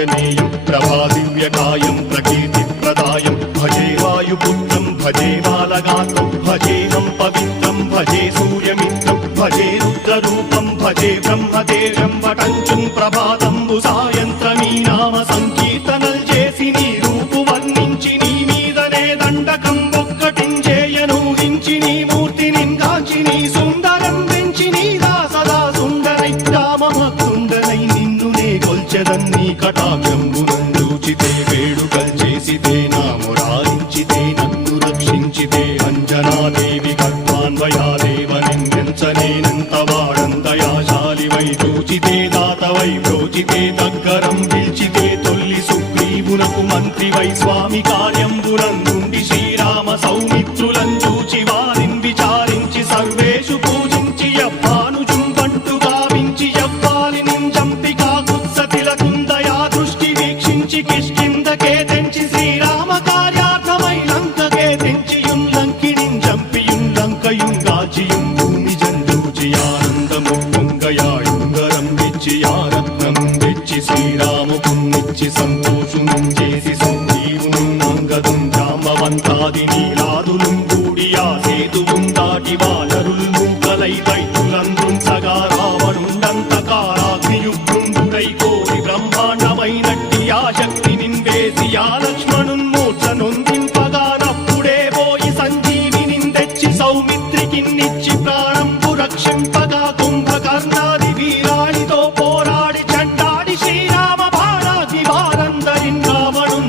ఆంజనేయం ప్రభాదివ్యకాయం ప్రకీర్తిప్రదాయం భజే వాయుపుత్రం భజే బాలగాత్రం భజేహం పవిత్రం భజే సూర్యమిత్రం భజే రుద్రరూపం భజే బ్రహ్మదేవం వటంచుం ప్రభాతంబు సాయంత్రమీ నామ సంకీర్తనల్ చేసి నీ రూపు వర్ణించి నీ మీదనే దండకం ఒక్కటించేయనూహించి నీ మూర్తిని గాంచి నీ సుందరం పెంచి నీ దాసదా సుందరై రామభక్తుండనై నిన్ను నే కొల్చెదన్నీ కటాక్షంబునందూచితే వేడుకల్ చేసితే నా మురారించితే నన్ను రక్షించితే అంజనాదేవి గర్భాన్వయాదేవ నిందించనేనంత వాడంతయాశాలివై చూచితే దాతవై ప్రోచితే దగ్గరం పిలిచితే తొల్లి సుగ్రీవునకు మంత్రివై స్వామి కార్యంబునందుండి శ్రీరామ సౌమిత్రులం చూచి వారిని విచారించి సర్వేషు పూజించి యవ్వానుజుంబంటు గావించి యవ్వాలిని చంపి కాకుత్సతిలకుందయా దృష్టి వీక్షించి కిష్కిందకే తెంచి శ్రీరామ కార్యార్థమై లంకకే తెంచియుం లంకిణిం చంపియుం లంకయుం గాచియుం భూమి జందూచి ఆనందము పొంగయాయుంగరం విచ్చి ఆరత్నం తెచ్చి శ్రీరాముకున్నిచ్చి సంతోషునం చేసి సుగ్రీవును అంగదుం జాంబవంతాది నీలాదులుం కూడి ఆ సేతువుం దాటి వానరుల్ మూకలై దైత్యులందృంచగా రావణుండంతకారాగ్నియుగ్రుండుడై కోరి బ్రహ్మాండమైనట్టి ఆ శక్తి నిన్వేసి ఆ లక్ష్మణున్మూర్ఛ నొందింపగానప్పుడే పోయి సంజీవిని తెచ్చి సౌమిత్రికిన్నిచ్చి ప్రాణంబు రక్షింపగా కుంభకర్ణాది వీరాడితో పోరాడి చండాడి శ్రీరామ బాణాది వారందరిన్ రావణుం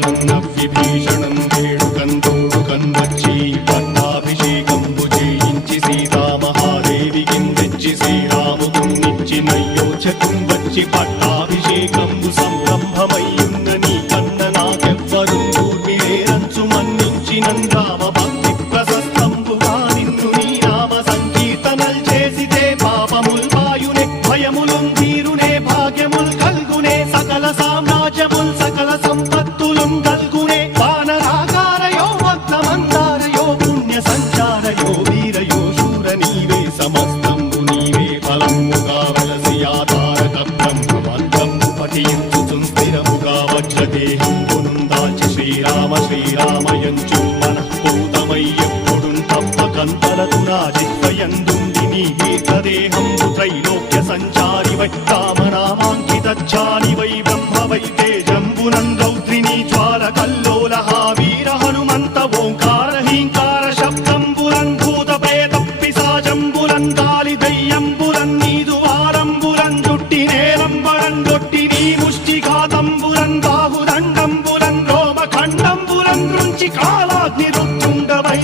చంపగానంతలోకంబురానందమయ్యుండనవ్వేళనన్నవ్విభీషణం వేడుకందోడుకన్వచ్చి పట్టాభిషేకంబు చేయించి సీతామహాదేవికిం తెచ్చి శ్రీరాముకున్నిచ్చి నయ్యోచకం వచ్చి పట్టాభిషేకంబు సంరంభమయ్యున్న నీ కన్న నాకెవ్వరుం దూర్మిలేరంచు మన్నించినం రామ భక్తి ప్రశస్తంబుగా నిన్ను నీ నామ సంకీర్తనల్ చేసితే పాపముల్ వాయునే భయములుం తీరునే భాగ్యముల్ కల్గునే సకల సామ్రాజ్యముల్ సకల సంపత్తులుం కల్గునే వానరాకారయో భక్తమందారయో పుణ్య సంచారయో వీరయో శూర నీవే సమస్తంబు నీవే ఫలముగా వలసి ఆధారక బ్రహ్మమంత్రంబు పఠించుచుం స్థిరముగా వజ్రదేహంబునుం దాల్చి శ్రీరామ శ్రీరామయంచు మనఃపూతమై ఎప్పుడుం తప్పకంతరతు నా జిహ్వయందుండి నీ దీర్ఘదేహంబు త్రైలోక్య సంచారివై రామనామాంకితచ్చానివై బ్రహ్మవై తేజంబునం రౌద్రిణీ జ్వాల కల్లోలహ వీర హనుమంత ఓంకార హీంకార శబ్దంబురం భూత ప్రేత పిశాచంబురం కాలి దయ్యంబురం నీదు వారంబురం జుట్టి నేరంబరం గొట్టి నీ ముష్టిఘాతంబురం బాహుదండంబురం రోమఖండంబురం దృంచి కాలాగ్ని రుత్తుండవై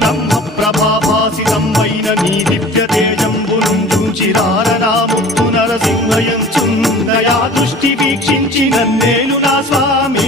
బ్రహ్మ ప్రభాభాసితం వైన నీ దివ్య తేజంబునం చూచిరారనాముత్తు నరసింహయంచుందయా దృష్టి వీక్షించి నన్నేలు నా స్వామి